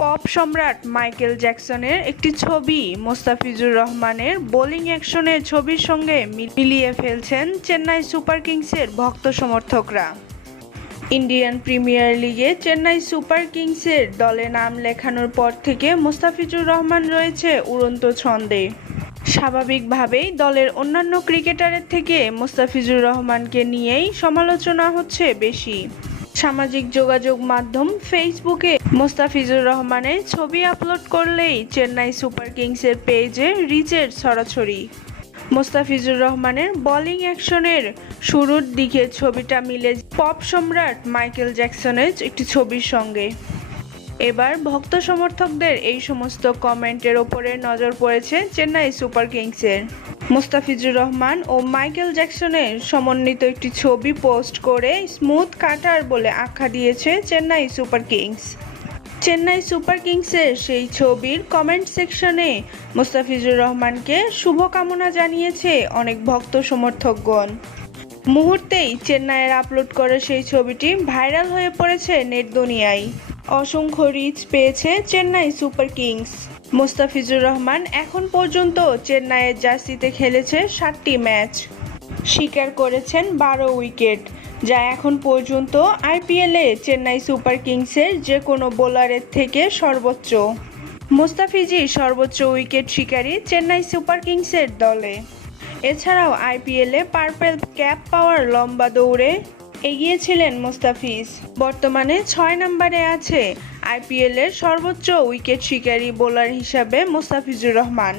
Pop সম্রাট Michael জ্যাকসনের একটি ছবি মোস্তাফিজুর রহমানের বোলিং অ্যাকশনের ছবির সঙ্গে মিলিয়ে ফেলছেন চেন্নাই সুপার কিংসের ভক্ত সমর্থকরা। ইন্ডিয়ান প্রিমিয়ার লিগে চেন্নাই সুপার কিংসের দলে নাম লেখানোর পর থেকে মোস্তাফিজুর রহমান রয়েছে উড়ন্ত ছন্দে। স্বাভাবিকভাবেই দলের অন্যান্য ক্রিকেটারের থেকে মোস্তাফিজুর রহমানকে নিয়েই সমালোচনা হচ্ছে বেশি। সামাজিক যোগাযোগ মাধ্যম ফেসবুকে মোস্তাফিজুর রহমানের ছবি আপলোড করলেই চেন্নাই সুপার কিংসের পেজে রিচের ছড়াছড়ি। মোস্তাফিজুর রহমানের বোলিং অ্যাকশনের শুরুর দিকে ছবিটা মিলে পপ সম্রাট মাইকেল জ্যাকসনের একটি ছবির সঙ্গে। এবার ভক্ত সমর্থকদের এই সমস্ত কমেন্টের ওপরে নজর পড়েছে চেন্নাই সুপার কিংসের। মোস্তাফিজুর রহমান ও মাইকেল জ্যাকসনের সমন্বিত একটি ছবি পোস্ট করে স্মুথ কাটার বলে আখ্যা দিয়েছে Chennai super kings. Chennai super কিংসের সেই ছবির কমেন্ট সেকশনে মোস্তাফিজুর রহমানকে শুভকামনা জানিয়েছে অনেক ভক্ত সমর্থকগণ। মুহূর্তেই চেন্নাইয়ের আপলোড করা সেই ছবিটি ভাইরাল হয়ে পড়েছে নেট দুনিয়ায়। অসংখ্য রিচ পেয়েছে চেন্নাই সুপার কিংস। মোস্তাফিজুর রহমান এখন পর্যন্ত চেন্নাইয়ের জার্সিতে খেলেছে 7টি ম্যাচ, শিকার করেছেন 12 উইকেট, যা এখন পর্যন্ত আইপিএলে চেন্নাই সুপার কিংসের যে কোনো বোলারের থেকে সর্বোচ্চ। মোস্তাফিজই সর্বোচ্চ উইকেট শিকারী চেন্নাই সুপার কিংসের দলে। এছাড়াও আইপিএলে পার্পেল ক্যাপ পাওয়ার লম্বা দৌড়ে এগিয়ে ছিলেন মোস্তাফিজ। বর্তমানে 6 নম্বরে আছে আইপিএলের সর্বোচ্চ উইকেট শিকারী বোলার হিসাবে মোস্তাফিজুর রহমান।